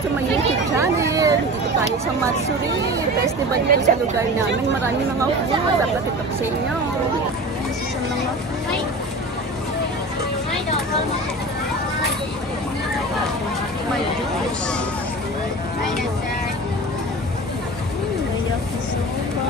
Welcome to my YouTube channel. Dito tayo sa Matsuri Festival dito sa lugar namin. Maraming mga food. Dapat ito sa inyo. Sa mga may juice. May yakisoba.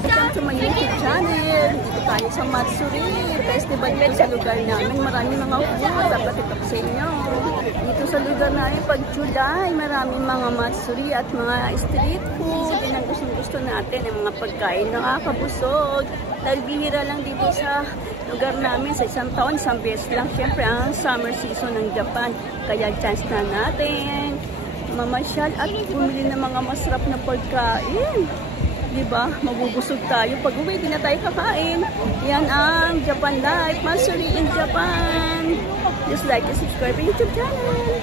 Welcome to my YouTube channel. Dito tayo sa Matsuri Festival dito sa lugar namin. Maraming mga food. Dapat ito sa inyo. Dito sa lugar namin, pag July, maraming mga Matsuri at mga street food. Yan ang gusto natin, ang mga pagkain nakakabusog. Dahil bihira lang dito sa lugar namin sa isang taon, isang beses lang. Siyempre, ang summer season ng Japan. Kaya chance na natin mamasyal at bumili ng mga masarap na pagkain. Diba? Mabubusog tayo. Pag uwi, di na tayo kakain. Yan ang Japan Life. Matsuri in Japan. Just like and subscribe to YouTube channel.